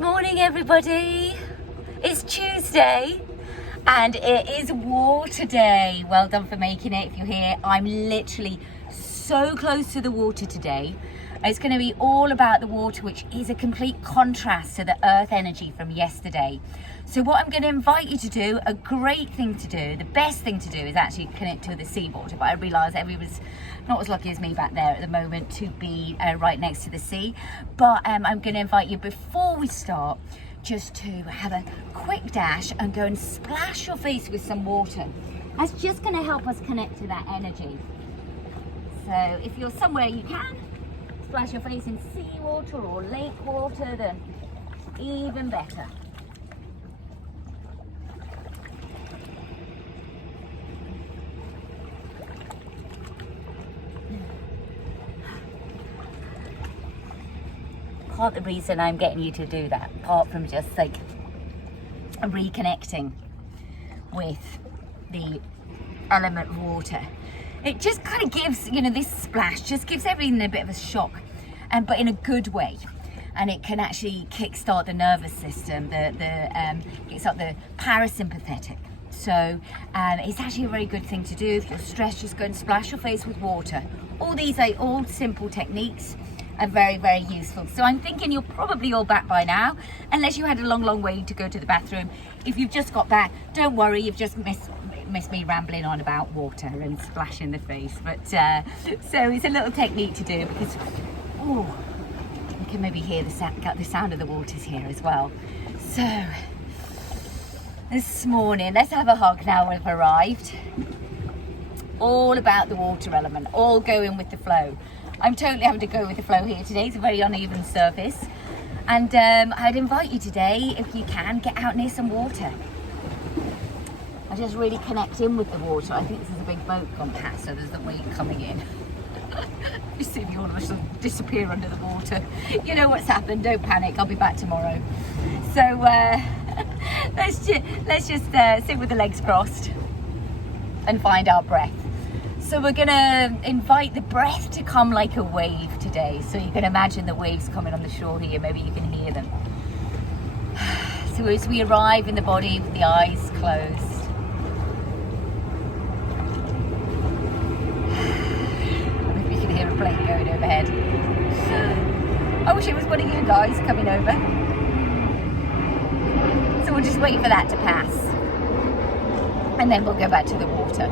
Good morning, everybody. It's Tuesday and it is water day. Well done for making it. If you're here, I'm literally so close to the water today. It's going to be all about the water, which is a complete contrast to the earth energy from yesterday. So what I'm going to invite you to do, a great thing to do, the best thing to do is actually connect to the seawater. But I realise everyone's not as lucky as me back there at the moment to be right next to the sea. But I'm going to invite you, before we start, just to have a quick dash and go and splash your face with some water. That's just going to help us connect to that energy. So if you're somewhere you can, splash your face in seawater or lake water, then even better. Part of the reason I'm getting you to do that, apart from just like reconnecting with the element of water, it just kind of gives, you know, this splash just gives everything a bit of a shock, but in a good way. And it can actually kickstart the nervous system, kickstart the parasympathetic. So it's actually a very good thing to do. If you're stressed, just go and splash your face with water. All these are all simple techniques, are very, very useful. So I'm thinking you're probably all back by now, unless you had a long way to go to the bathroom. If you've just got back, don't worry, you've just missed me rambling on about water and splashing the face. But so it's a little technique to do, because you can maybe hear the sound of the waters here as well. So this morning, let's have a hug now we've arrived. All about the water element, all going with the flow. I'm totally having to go with the flow here today. It's a very uneven surface. And I'd invite you today, if you can, get out near some water. I just really connect in with the water. I think this is a big boat gone past, so there's the wave coming in. You see me all of a sudden disappear under the water. You know what's happened, don't panic, I'll be back tomorrow. So let's just sit with the legs crossed and find our breath. So we're gonna invite the breath to come like a wave today. So you can imagine the waves coming on the shore here, maybe you can hear them. So as we arrive in the body with the eyes closed, maybe you can hear a plane going overhead. I wish it was one of you guys coming over. So we'll just wait for that to pass. And then we'll go back to the water.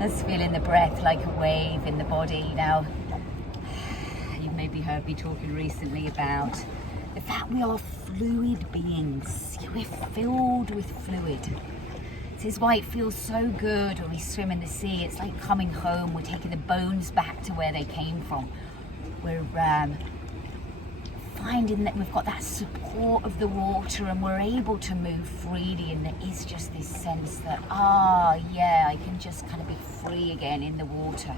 Just feeling the breath like a wave in the body. Now, you've maybe heard me talking recently about the fact we are fluid beings. We're filled with fluid. This is why it feels so good when we swim in the sea. It's like coming home. We're taking the bones back to where they came from. We're finding that we've got that support of the water and we're able to move freely, and there is just this sense that, yeah, I can just kind of be free again in the water.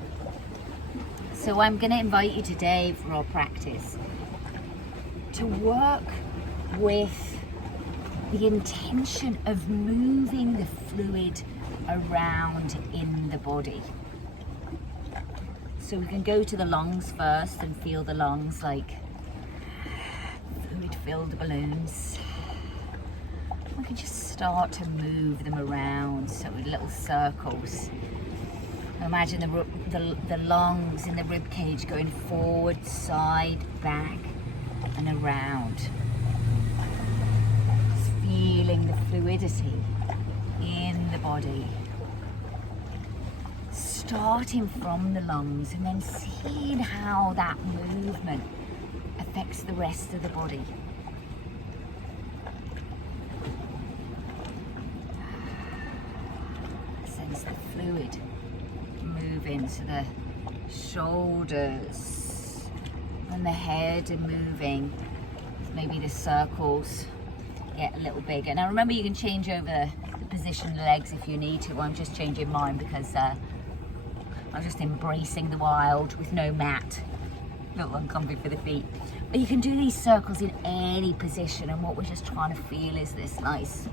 So I'm going to invite you today for our practice to work with the intention of moving the fluid around in the body. So we can go to the lungs first and feel the lungs like fluid-filled balloons. We can just start to move them around, so with little circles. Imagine the lungs in the rib cage going forward, side, back, and around. Just feeling the fluidity in the body. Starting from the lungs and then seeing how that movement affects the rest of the body. Sense the fluid moving to the shoulders and the head, and moving. Maybe the circles get a little bigger. Now remember, you can change over the position of the legs if you need to. I'm just changing mine because I'm just embracing the wild with no mat. A little uncomfy for the feet. But you can do these circles in any position, and what we're just trying to feel is this nice,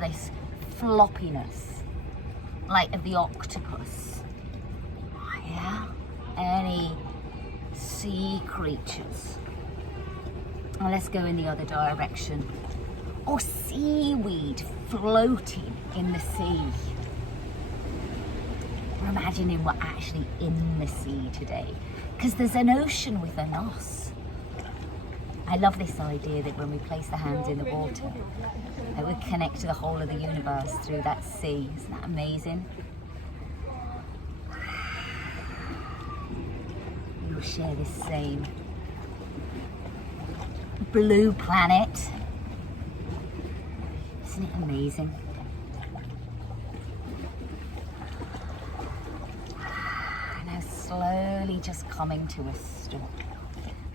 this floppiness, like of the octopus. Yeah? Any sea creatures And let's go in the other direction. Or seaweed floating in the sea. We're imagining we're actually in the sea today, because there's an ocean within us. I love this idea that when we place the hands in the water, that we connect to the whole of the universe through that sea. Isn't that amazing? We'll share this same blue planet. Isn't it amazing? Now slowly just coming to a stop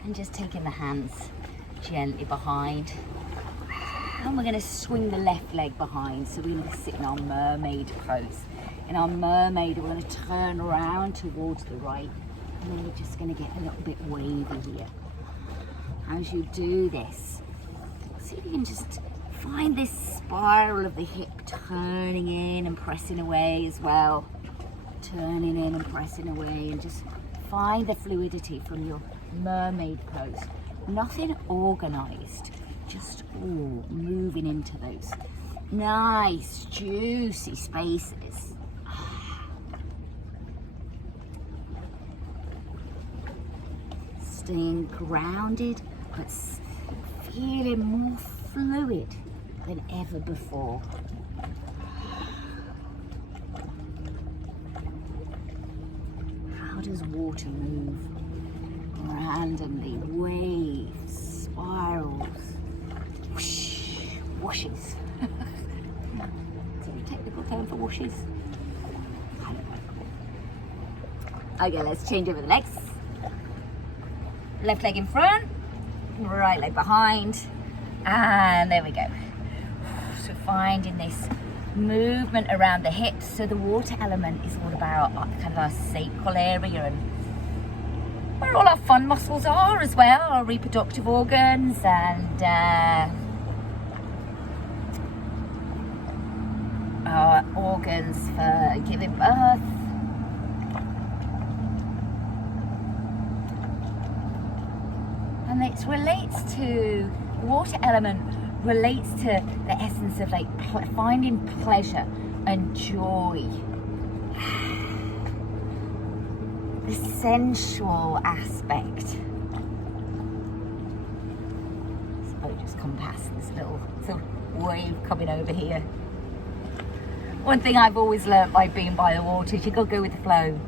and just taking the hands gently behind. And we're going to swing the left leg behind, so we're going to sit in our mermaid pose. In our mermaid, we're going to turn around towards the right, and then we're just going to get a little bit wavy here. As you do this, see if you can just find this spiral of the hip turning in and pressing away as well. Turning in and pressing away, and just find the fluidity from your mermaid pose. Nothing organized, just all moving into those nice juicy spaces. Staying grounded, but feeling more fluid than ever before. How does water move? Randomly, waves, spirals, whoosh, whooshes. Is there a technical term for whooshes? I don't know. Okay, let's change over the legs. Left leg in front, right leg behind, and there we go. So finding this movement around the hips. So the water element is all about kind of our sacral area and where all our fun muscles are as well, our reproductive organs and our organs for giving birth. And it relates to, the water element relates to the essence of like finding pleasure and joy. The sensual aspect. So I'll just come past this little sort of wave coming over here. One thing I've always learnt by being by the water is you gotta go with the flow.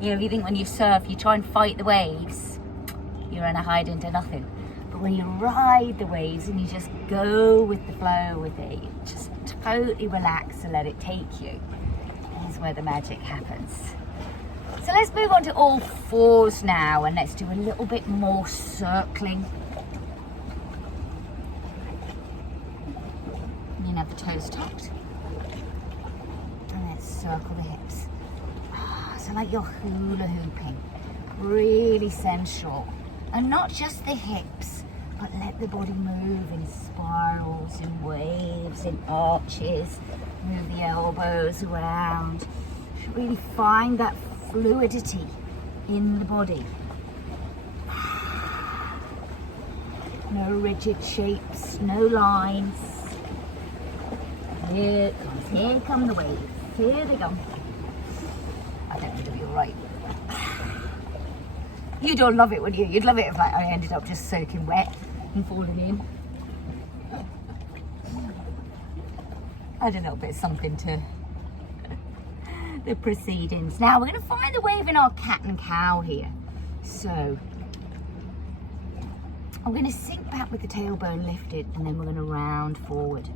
You know, you think when you surf, you try and fight the waves, you're in a hide into nothing. But when you ride the waves and you just go with the flow with it, you just totally relax and let it take you, is where the magic happens. So let's move on to all fours now, and let's do a little bit more circling. And then have the toes tucked. And let's circle the hips. So like you're hula hooping, really sensual. And not just the hips, but let the body move in spirals, in waves, in arches. Move the elbows around. Really find that fluidity in the body. No rigid shapes, no lines. Here it comes, here come the waves, here they come. I don't know if you're right. You don't love it, would you? You'd love it if like, I ended up just soaking wet and falling in. Add a little bit of something to the proceedings. Now we're going to find the wave in our cat and cow here. So I'm going to sink back with the tailbone lifted, and then we're going to round forward.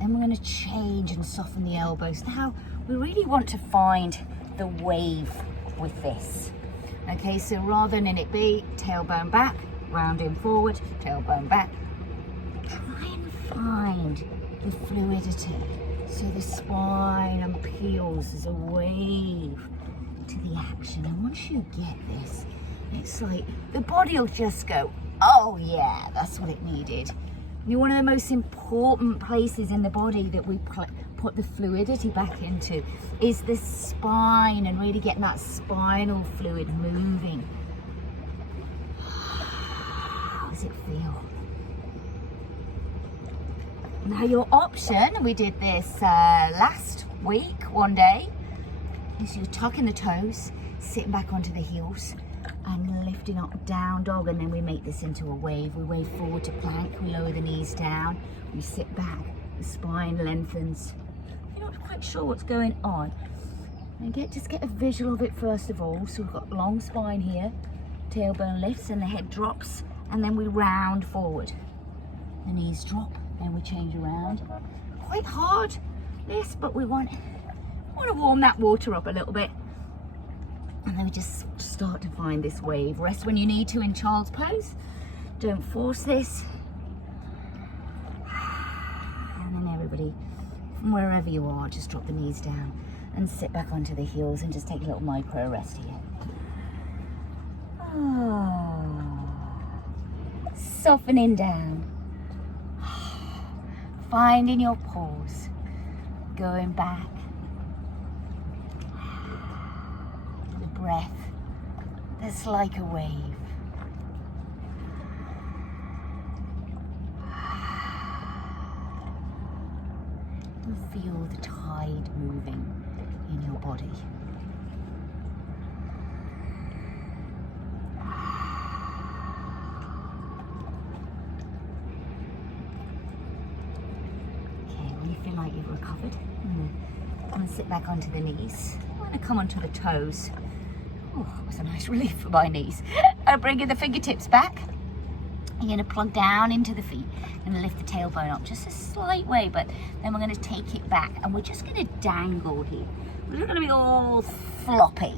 Then we're going to change and soften the elbows. Now we really want to find the wave with this. Okay, so rather than it be tailbone back, rounding forward, tailbone back, try and find the fluidity. So the spine unpeels as a wave to the action. And once you get this, it's like the body will just go, oh yeah, that's what it needed. One of the most important places in the body that we put the fluidity back into is the spine, and really getting that spinal fluid moving. How does it feel? Now your option, we did this last week, one day, is you're tucking the toes, sitting back onto the heels and lifting up down dog, and then we make this into a wave. We wave forward to plank, we lower the knees down, we sit back, the spine lengthens. If you're not quite sure what's going on, and just get a visual of it first of all. So we've got long spine here, tailbone lifts and the head drops, and then we round forward. The knees drop, then we change around. Quite hard this, but we want to warm that water up a little bit. And then we just start to find this wave. Rest when you need to in child's pose. Don't force this. And then everybody, from wherever you are, just drop the knees down and sit back onto the heels and just take a little micro rest here. Softening down. Finding your pause. Going back. The breath that's like a wave. You feel the tide moving in your body. Okay, when you feel like you've recovered, come and sit back onto the knees. I'm going to come onto the toes. Oh, that was a nice relief for my knees. I'm bringing the fingertips back. You're going to plug down into the feet and lift the tailbone up just a slight way, but then we're going to take it back and we're just going to dangle here. We're not going to be all floppy.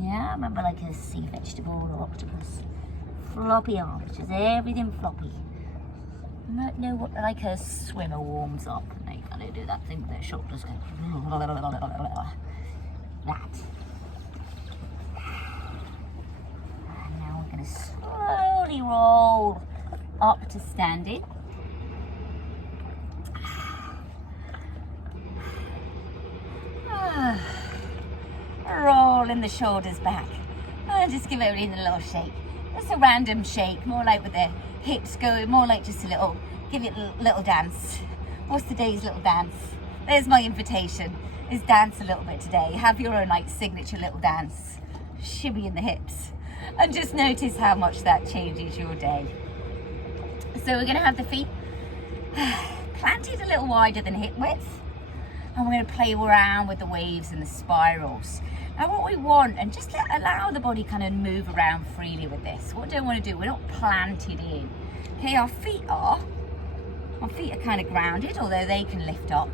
Yeah, remember like a sea vegetable or octopus. Floppy arms, just everything floppy. You might know what like a swimmer warms up and they kind of do that thing with their shoulders go. That. And now we're going to slowly roll up to standing. Rolling the shoulders back. And just give everything a little shake. Just a random shake, more like with the hips going, more like just a little, give it a little dance. What's today's little dance? There's my invitation, is dance a little bit today. Have your own like signature little dance. Shimmy in the hips. And just notice how much that changes your day. So we're going to have the feet planted a little wider than hip width. And we're going to play around with the waves and the spirals. Now what we want, and just allow the body kind of move around freely with this. What I don't want to do, we're not planted in. Okay, our feet are kind of grounded, although they can lift up.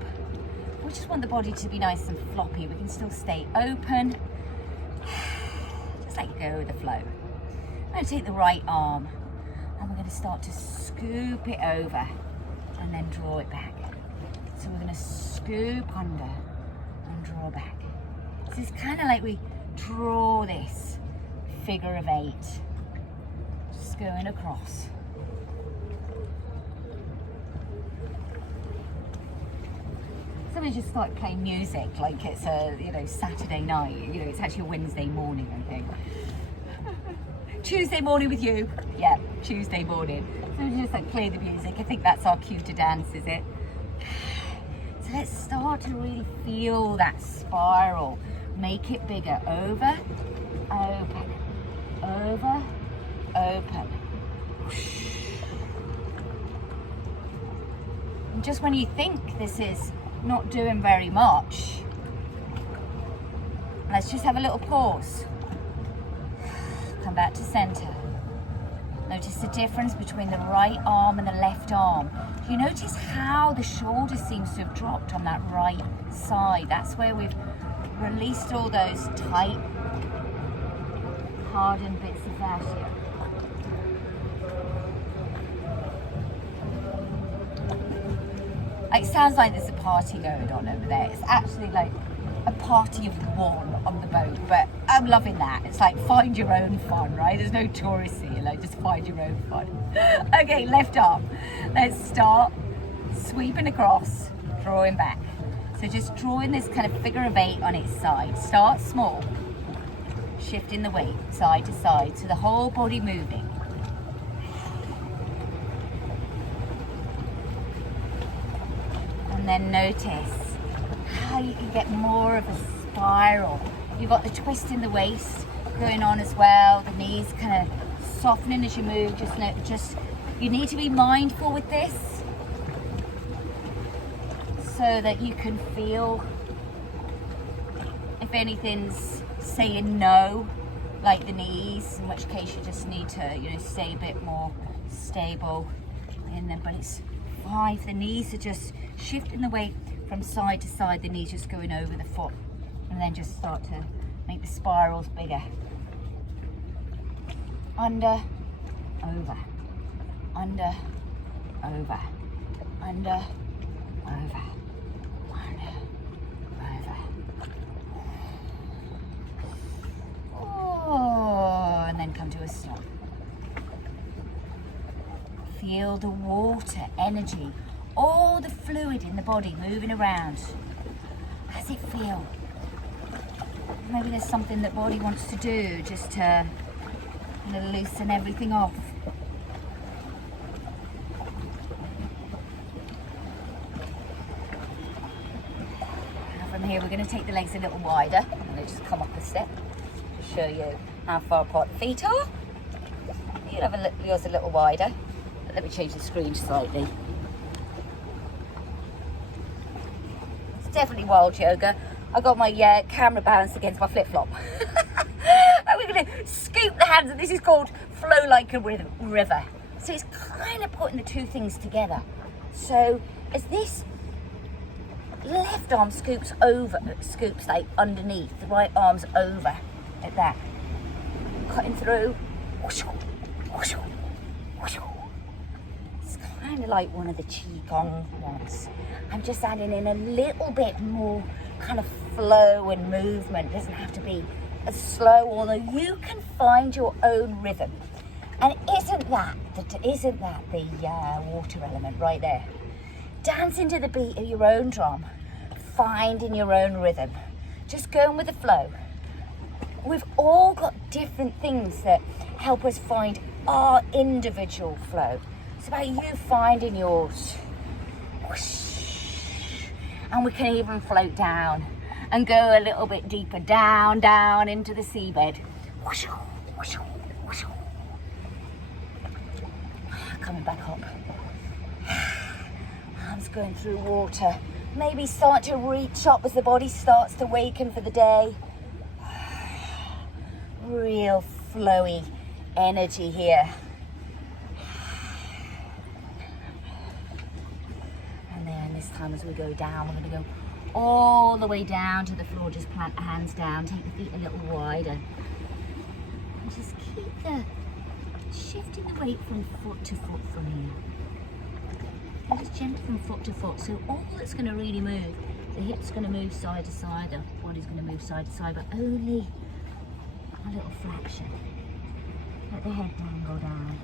We just want the body to be nice and floppy. We can still stay open. Just let go with the flow. I'm going to take the right arm and we're going to start to scoop it over and then draw it back. So we're going to scoop under and draw back. So it's kind of like we draw this figure of 8, just going across. So we just start playing music like it's a, Saturday night. It's actually a Wednesday morning, I think. Tuesday morning with you. Yeah, Tuesday morning. So we just play the music. I think that's our cue to dance, is it? So let's start to really feel that spiral. Make it bigger. Over, open, over, open. And just when you think this is not doing very much, let's just have a little pause. Come back to center. Notice the difference between the right arm and the left arm. Do you notice how the shoulder seems to have dropped on that right side? That's where we've released all those tight, hardened bits of fascia. It sounds like there's a party going on over there. It's actually like a party of one on the boat, but I'm loving that. It's like find your own fun, right? There's no tourists here, just find your own fun. Okay, left arm. Let's start sweeping across, drawing back. So just drawing this kind of figure of 8 on its side. Start small, shifting the weight side to side, so the whole body moving. And then notice how you can get more of a spiral. You've got the twist in the waist going on as well. The knees kind of softening as you move. Just you need to be mindful with this so that you can feel if anything's saying no, like the knees, in which case you just need to, you know, stay a bit more stable. And then, but it's 5. The knees are just shifting the weight from side to side. The knees just going over the foot, and then just start to make the spirals bigger. Under, over, under, over, under, over, under, over. Oh, and then come to a stop. Feel the water, energy, all the fluid in the body moving around. How does it feel? Maybe there's something that body wants to do just to kind of loosen everything off. Now from here we're going to take the legs a little wider. I'm going to just come up a step to show you how far apart the feet are. You'll have yours a little wider. Let me change the screen slightly. It's definitely wild yoga. I got my camera balanced against my flip-flop. And we're going to scoop the hands, and this is called flow like a river. So it's kind of putting the two things together. So as this left arm scoops like underneath, the right arm's over like that. Cutting through. Kind of like one of the Qigong ones. I'm just adding in a little bit more kind of flow and movement. It doesn't have to be as slow, although you can find your own rhythm. And isn't that the water element right there? Dancing to the beat of your own drum, finding your own rhythm, just going with the flow. We've all got different things that help us find our individual flow. It's about you finding yours. And we can even float down and go a little bit deeper, down into the seabed. Coming back up. Arms going through water. Maybe start to reach up as the body starts to waken for the day. Real flowy energy here. This time as we go down, we're going to go all the way down to the floor. Just plant the hands down, take the feet a little wider, and just keep shifting the weight from foot to foot from here. And just gentle from foot to foot. So all that's going to really move, the hips going to move side to side, the body's going to move side to side, but only a little flexion. Let the head down go down.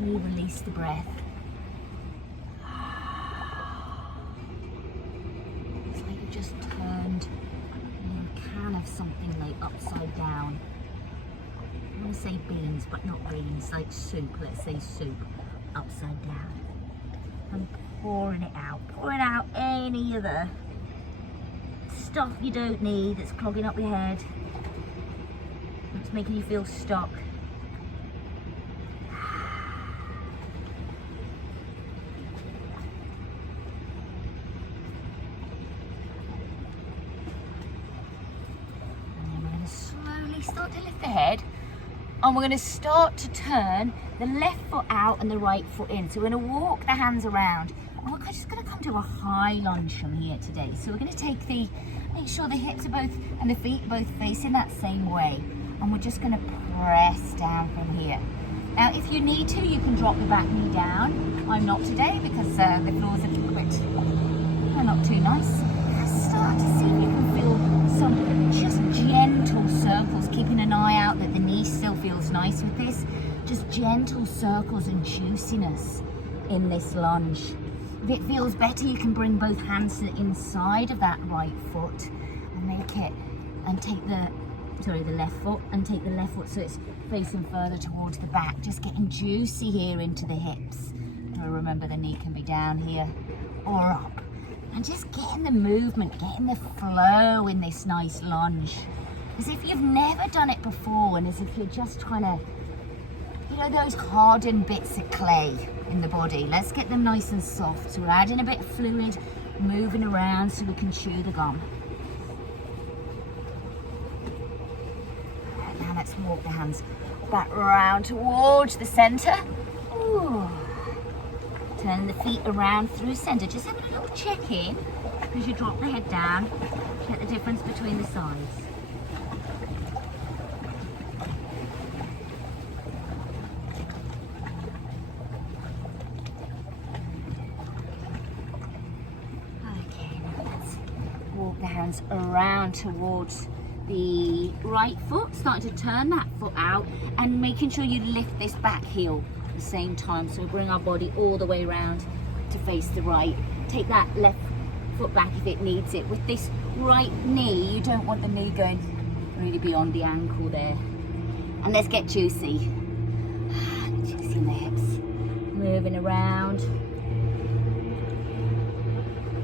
Release the breath. It's like you just turned a can of something like upside down. I want to say beans, but not beans, like soup. Let's say soup upside down. And pouring out any of the stuff you don't need that's clogging up your head. It's making you feel stuck. Start to lift the head, and we're going to start to turn the left foot out and the right foot in. So we're going to walk the hands around, and we're just going to come to a high lunge from here today. So we're going to make sure the hips are both and the feet are both facing that same way, and we're just going to press down from here. Now if you need to, you can drop the back knee down. I'm not today because the floor's a little bit not too nice. Start to see if you can feel some just gentle circles, keeping an eye out that the knee still feels nice with this. Just gentle circles and juiciness in this lunge. If it feels better, you can bring both hands to the inside of that right foot and make it and take the left foot, and take the left foot so it's facing further towards the back, just getting juicy here into the hips. And remember, the knee can be down here or up, and just getting the movement, getting the flow in this nice lunge, as if you've never done it before, and as if you're just trying to, you know, those hardened bits of clay in the body, let's get them nice and soft. So we're adding a bit of fluid, moving around so we can chew the gum. Now let's walk the hands back round towards the center. Ooh. Turn the feet around through center. Just having a little check in as you drop the head down. Check the difference between the sides. Okay, now let's walk the hands around towards the right foot, starting to turn that foot out and making sure you lift this back heel at the same time. So we bring our body all the way around to face the right. Take that left foot back if it needs it. With this right knee, you don't want the knee going really beyond the ankle there. And let's get juicy. Juicy in the hips. Moving around.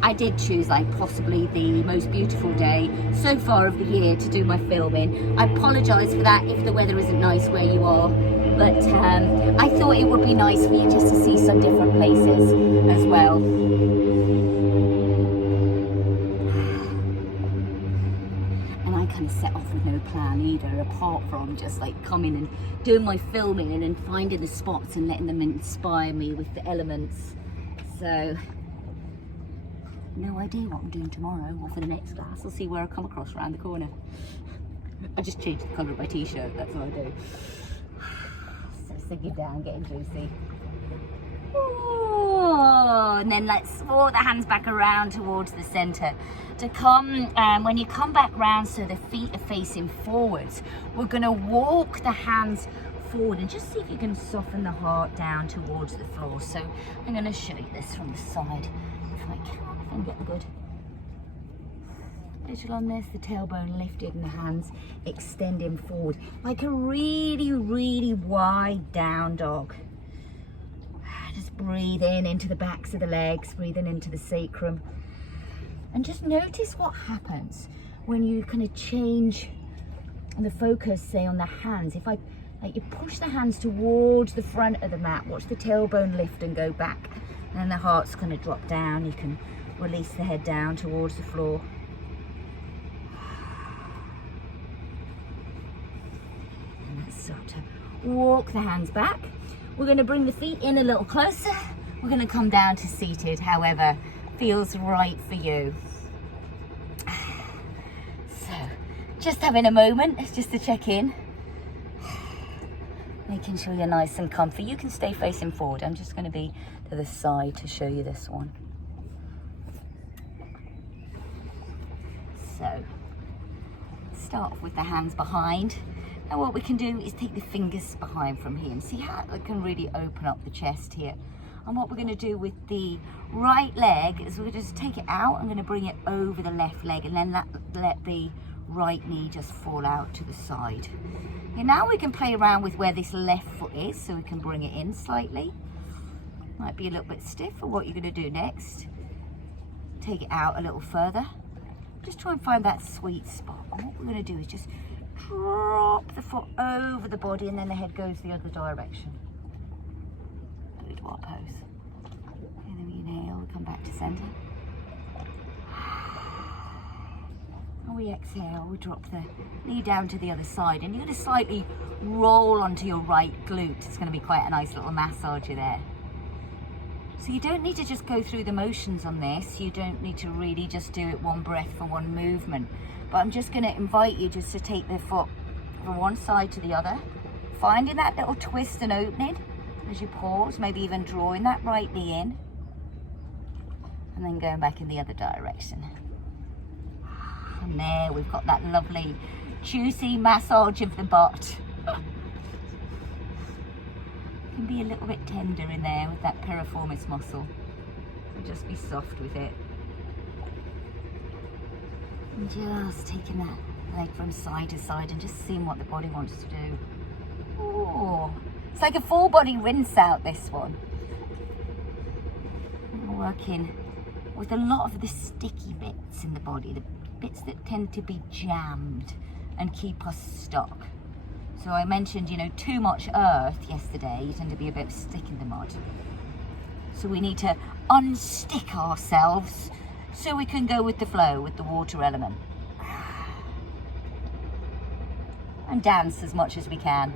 I did choose like possibly the most beautiful day so far of the year to do my filming. I apologise for that if the weather isn't nice where you are, but I thought it would be nice for you just to see some different places as well. And I kind of set off with no plan either, apart from just like coming and doing my filming and finding the spots and letting them inspire me with the elements. So no idea what I'm doing tomorrow or for the next class. I'll see where I come across around the corner. I just changed the colour of my t-shirt, that's what I do. So sinking down, getting juicy. Ooh, and then let's walk the hands back around towards the centre. To come, when you come back round so the feet are facing forwards, we're going to walk the hands forward and just see if you can soften the heart down towards the floor. So I'm going to show you this from the side if I can. And get a good visual on this, the tailbone lifted and the hands extending forward like a really, really wide down dog. Just breathe in into the backs of the legs, breathing into the sacrum, and just notice what happens when you kind of change the focus, say on the hands. If you push the hands towards the front of the mat, watch the tailbone lift and go back, and then the heart's going to drop down. You can release the head down towards the floor. And let's start to walk the hands back. We're going to bring the feet in a little closer. We're going to come down to seated, however feels right for you. So just having a moment just to check in, making sure you're nice and comfy. You can stay facing forward. I'm just going to be to the side to show you this one. So start off with the hands behind, and what we can do is take the fingers behind from here and see how it can really open up the chest here. And what we're going to do with the right leg is we're going to just take it out. I'm going to bring it over the left leg and then let the right knee just fall out to the side. And now we can play around with where this left foot is, so we can bring it in slightly. Might be a little bit stiff for what you're going to do next. Take it out a little further. Just try and find that sweet spot. And what we're going to do is just drop the foot over the body, and then the head goes the other direction. Boudoir pose. And then we inhale, we come back to centre. And we exhale, we drop the knee down to the other side, and you're going to slightly roll onto your right glute. It's going to be quite a nice little massager there. So you don't need to just go through the motions on this. You don't need to really just do it one breath for one movement. But I'm just going to invite you just to take the foot from one side to the other, finding that little twist and opening as you pause, maybe even drawing that right knee in, and then going back in the other direction. And there we've got that lovely juicy massage of the butt. Can be a little bit tender in there with that piriformis muscle, so just be soft with it, and just taking that leg from side to side and just seeing what the body wants to do. Oh, it's like a full body rinse out, this one. We're working with a lot of the sticky bits in the body, the bits that tend to be jammed and keep us stuck. So I mentioned, you know, too much earth yesterday, you tend to be a bit stick in the mud. So we need to unstick ourselves so we can go with the flow, with the water element. And dance as much as we can.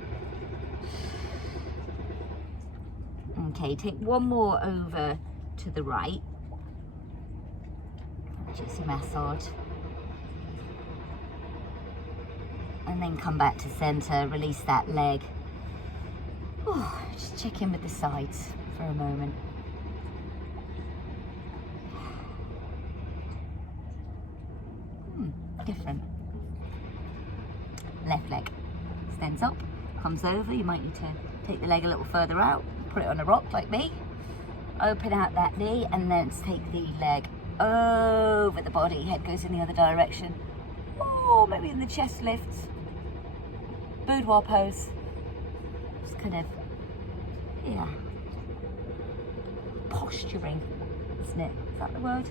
Okay, take one more over to the right. Just a massage. And then come back to center, release that leg. Oh, just check in with the sides for a moment. Different. Left leg extends up, comes over. You might need to take the leg a little further out, put it on a rock like me. Open out that knee and then take the leg over the body. Head goes in the other direction. Oh, maybe in the chest lifts. Boudoir pose. Just kind of, yeah, posturing, isn't it? Is that the word?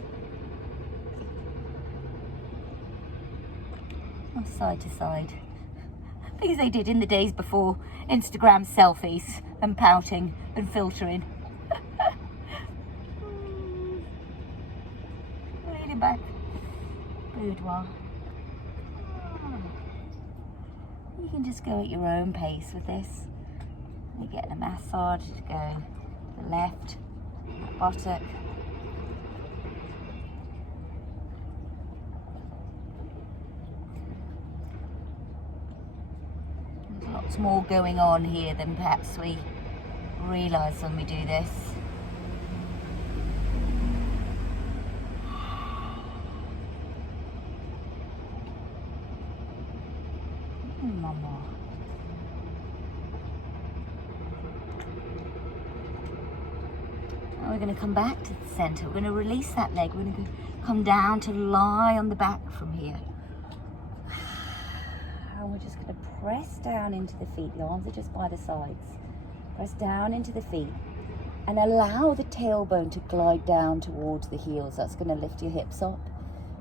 Side to side. Things they did in the days before Instagram selfies and pouting and filtering. Leaning back. Boudoir. You can just go at your own pace with this. You're getting a massage, just go to the left, buttock. Lots more going on here than perhaps we realise when we do this. One more. Now we're going to come back to the centre. We're going to release that leg. We're going to come down to lie on the back from here. And we're just going to press down into the feet. The arms are just by the sides. Press down into the feet and allow the tailbone to glide down towards the heels. That's going to lift your hips up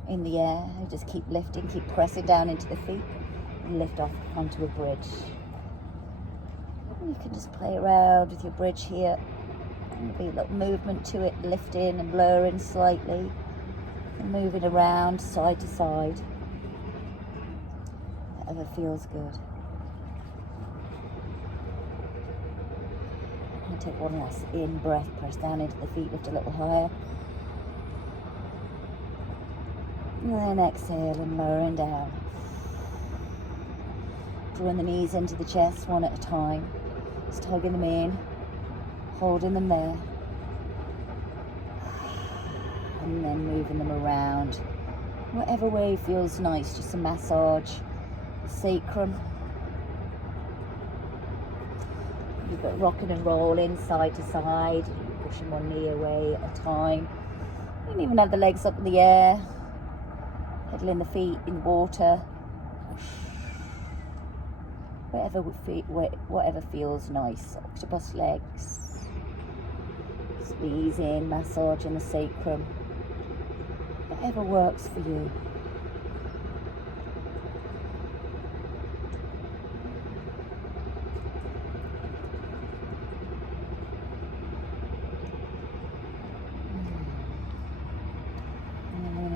in the air. Just keep lifting, keep pressing down into the feet and lift off onto a bridge. And you can just play around with your bridge here. And there'll be a little movement to it, lifting and lowering slightly and moving around side to side. Whatever feels good. And take one last in breath, press down into the feet, lift a little higher. And then exhale and lowering down. Drawing the knees into the chest one at a time. Just tugging them in, holding them there. And then moving them around. Whatever way feels nice, just a massage. Sacrum. You've got rocking and rolling side to side, pushing one knee away at a time. You can even have the legs up in the air, pedaling the feet in water. Whatever feels nice. Octopus legs. Squeeze in, massage in the sacrum. Whatever works for you.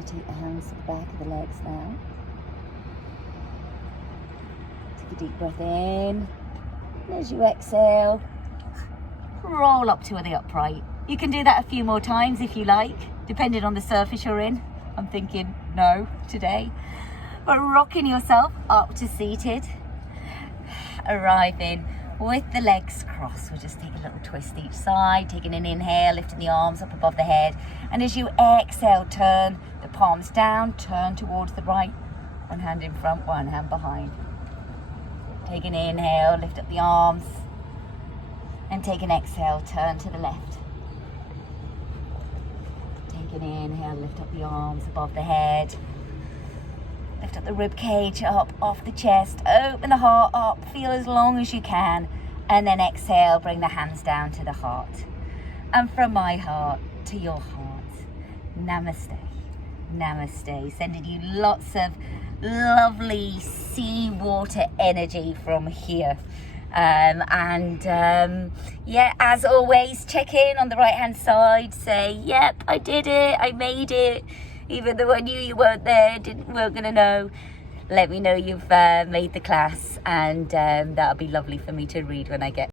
Take the hands to the back of the legs now. Take a deep breath in. And as you exhale, roll up to the upright. You can do that a few more times if you like, depending on the surface you're in. I'm thinking no today. But rocking yourself up to seated. Arriving with the legs crossed. We'll just take a little twist each side, taking an inhale, lifting the arms up above the head. And as you exhale, turn the palms down, turn towards the right. One hand in front, one hand behind. Take an inhale, lift up the arms. And take an exhale, turn to the left. Take an inhale, lift up the arms above the head. Lift up the rib cage, up off the chest, open the heart up, feel as long as you can, and then exhale, bring the hands down to the heart. And from my heart to your heart, namaste, namaste. Sending you lots of lovely seawater energy from here. Yeah, as always, check in on the right hand side, say, yep, I did it, I made it. Even though I knew you weren't there, weren't gonna know. Let me know you've made the class, and that'll be lovely for me to read when I get